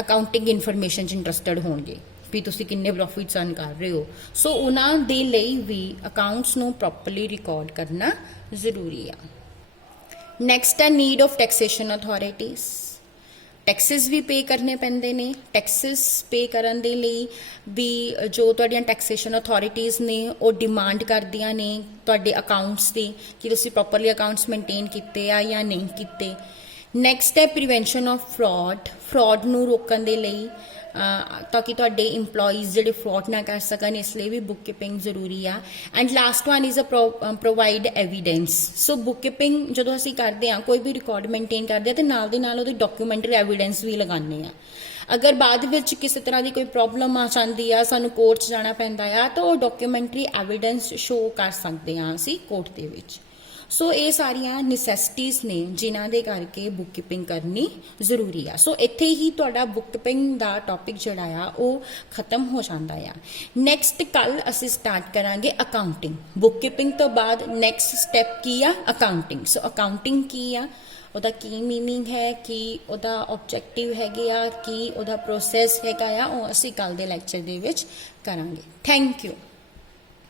ਅਕਾਊਂਟਿੰਗ ਇਨਫੋਰਮੇਸ਼ਨ 'ਚ ਇੰਟਰਸਟਡ ਹੋਣਗੇ ਵੀ ਤੁਸੀਂ ਕਿੰਨੇ ਪ੍ਰੋਫਿਟਸ ਅਰਨ ਕਰ ਰਹੇ ਹੋ। ਸੋ ਉਹਨਾਂ ਦੇ ਲਈ ਵੀ ਅਕਾਊਂਟਸ ਨੂੰ ਪ੍ਰੋਪਰਲੀ ਰਿਕਾਰਡ ਕਰਨਾ ਜ਼ਰੂਰੀ ਆ। ਨੈਕਸਟ ਹੈ need of taxation authorities. Taxes ਵੀ ਪੇ ਕਰਨੇ ਪੈਂਦੇ ਨੇ। ਟੈਕਸਿਸ ਪੇ ਕਰਨ ਦੇ ਲਈ ਵੀ ਜੋ ਤੁਹਾਡੀਆਂ ਟੈਕਸੇਸ਼ਨ ਅਥਾਰਟੀਜ਼ ਨੇ ਉਹ ਡਿਮਾਂਡ ਕਰਦੀਆਂ ਨੇ ਤੁਹਾਡੇ ਅਕਾਊਂਟਸ ਦੀ ਕਿ ਤੁਸੀਂ ਪ੍ਰੋਪਰਲੀ ਅਕਾਊਂਟਸ ਮੇਨਟੇਨ ਕੀਤੇ ਆ ਜਾਂ ਨਹੀਂ ਕੀਤੇ। ਨੈਕਸਟ ਹੈ ਪ੍ਰੀਵੈਂਸ਼ਨ ਆਫ ਫਰਾਡ ਨੂੰ ਰੋਕਣ ਦੇ ਲਈ ਤਾਂ ਕਿ ਤੁਹਾਡੇ ਇੰਪਲੋਈਜ਼ ਜਿਹੜੇ ਫਰਾਡ ਨਾ ਕਰ ਸਕਣ, ਇਸ ਲਈ ਵੀ ਬੁੱਕ ਕੀਪਿੰਗ ਜ਼ਰੂਰੀ ਆ। And last one is provide evidence. So book keeping ਜਦੋਂ ਅਸੀਂ ਕਰਦੇ ਹਾਂ, ਕੋਈ ਵੀ ਰਿਕਾਰਡ ਮੇਨਟੇਨ ਕਰਦੇ ਆ ਤੇ ਨਾਲ ਦੇ ਨਾਲ ਉਹਦੀ ਡਾਕੂਮੈਂਟਰੀ ਐਵੀਡੈਂਸ ਵੀ ਲਗਾਉਂਦੇ ਆ। ਅਗਰ ਬਾਅਦ ਵਿੱਚ ਕਿਸੇ ਤਰ੍ਹਾਂ ਦੀ ਕੋਈ ਪ੍ਰੋਬਲਮ ਆ ਜਾਂਦੀ ਆ, ਸਾਨੂੰ ਕੋਰਟ 'ਚ ਜਾਣਾ ਪੈਂਦਾ ਆ, ਤਾਂ ਉਹ ਡਾਕੂਮੈਂਟਰੀ ਐਵੀਡੈਂਸ ਸ਼ੋ ਕਰ ਸਕਦੇ ਹਾਂ ਅਸੀਂ ਕੋਰਟ ਦੇ ਵਿੱਚ। ਸੋ ਇਹ ਸਾਰੀਆਂ ਨੈਸੈਸਿਟੀਜ਼ ਨੇ ਜਿਨ੍ਹਾਂ ਦੇ ਕਰਕੇ ਬੁੱਕ ਕੀਪਿੰਗ ਕਰਨੀ ਜ਼ਰੂਰੀ ਆ। ਸੋ ਇੱਥੇ ਹੀ ਤੁਹਾਡਾ ਬੁੱਕ ਕੀਪਿੰਗ ਦਾ ਟੌਪਿਕ ਜਿਹੜਾ ਆ ਉਹ ਖਤਮ ਹੋ ਜਾਂਦਾ ਆ। ਨੈਕਸਟ ਕੱਲ ਅਸੀਂ ਸਟਾਰਟ ਕਰਾਂਗੇ ਅਕਾਊਂਟਿੰਗ। ਬੁੱਕ ਕੀਪਿੰਗ ਤੋਂ ਬਾਅਦ ਨੈਕਸਟ ਸਟੈਪ ਕੀ ਆ? ਅਕਾਊਂਟਿੰਗ। ਸੋ ਅਕਾਊਂਟਿੰਗ ਕੀ ਆ, ਉਹਦਾ ਕੀ ਮੀਨਿੰਗ ਹੈ, ਕੀ ਉਹਦਾ ਆਬਜੈਕਟਿਵ ਹੈਗੇ ਆ, ਕੀ ਉਹਦਾ ਪ੍ਰੋਸੈਸ ਹੈਗਾ ਆ, ਉਹ ਅਸੀਂ ਕੱਲ ਦੇ ਲੈਕਚਰ ਦੇ ਵਿੱਚ ਕਰਾਂਗੇ। Thank you.